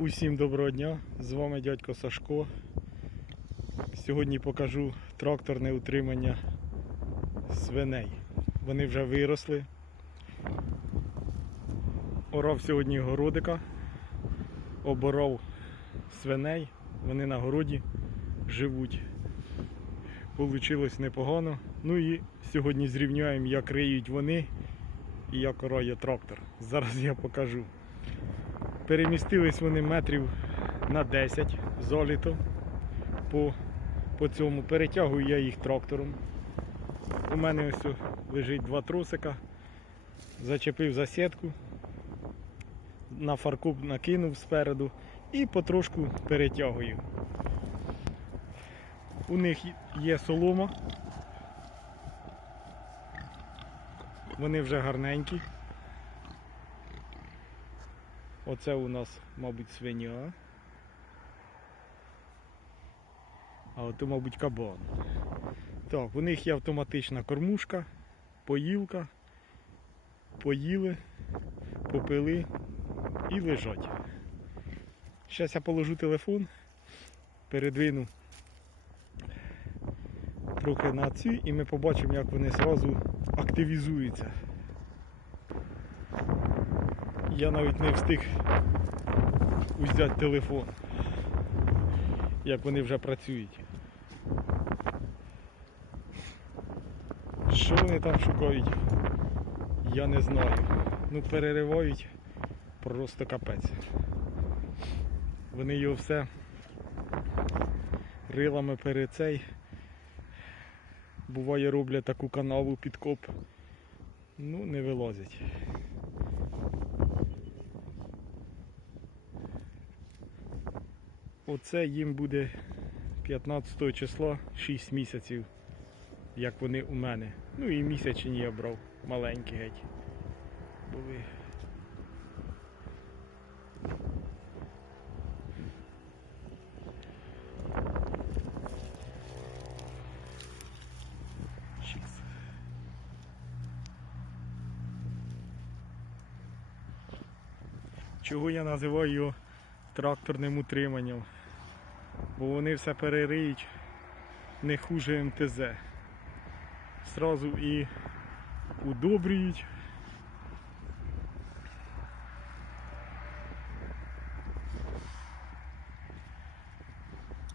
Усім доброго дня, з вами дядько Сашко. Сьогодні покажу тракторне утримання свиней. Вони вже виросли. Орав сьогодні городика, оборов свиней, вони на городі живуть. Получилось непогано. Ну і сьогодні зрівняємо, як риють вони і як орає трактор. Зараз я покажу. Перемістились вони метрів на 10 золіто по, по цьому. Перетягую я їх трактором. У мене ось лежить два трусика. Зачепив за сітку, на фарку накинув спереду і потрошку перетягую. У них є солома. Вони вже гарненькі. Оце у нас, мабуть, свиня. А ото, мабуть, кабан. Так, у них є автоматична кормушка, поїлка, поїли, попили і лежать. Зараз я положу телефон, передвину трохи на цю і ми побачимо, як вони зразу активізуються. Я навіть не встиг узяти телефон, як вони вже працюють. Що вони там шукають, я не знаю. Ну переривають просто капець. Вони його все рилами перед цей. Буває роблять таку канаву підкоп. Ну, не вилазять. Оце їм буде 15 числа 6 місяців, як вони у мене. Ну і місячні я брав, маленькі геть. Були. Чого я називаю його тракторним утриманням? Бо вони все перериють не хуже МТЗ. Сразу і удобрюють.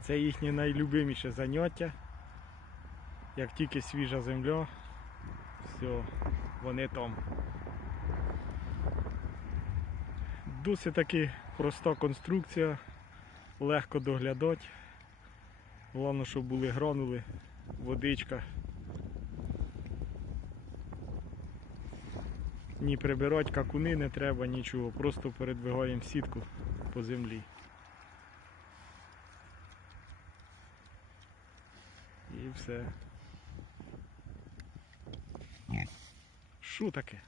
Це їхнє найлюбиміше заняття. Як тільки свіжа земля, все, вони там. Досить таки проста конструкція, легко доглядати. Головне, щоб були гранули, водичка. Ні прибирати какуни не треба, нічого, просто передвигаємо сітку по землі. І все. Що таке?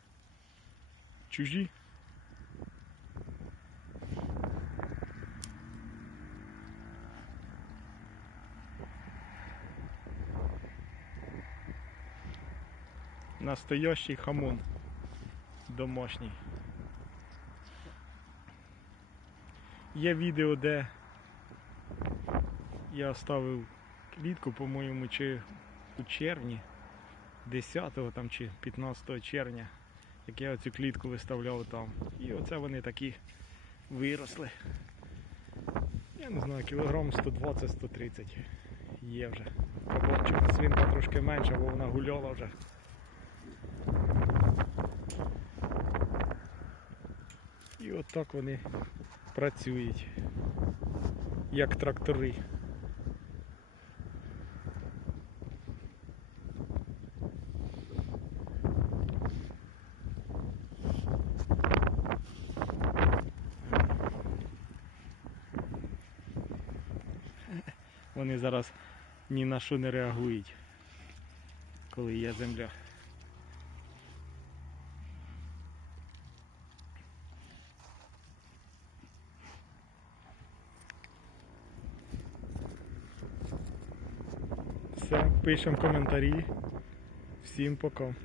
Чужі? Настоящий хамон домашній. Є відео, де я ставив клітку, по-моєму, чи у червні, 10 там, чи 15 червня, як я оцю клітку виставляв там. І оце вони такі виросли. Я не знаю, кілограм 120-130 є вже. Кабанчик, свинка трошки менша, бо вона гуляла вже. Отак вони працюють, як трактори. Вони зараз ні на що не реагують, коли є земля. Все, пишемо коментарі. Всім пока.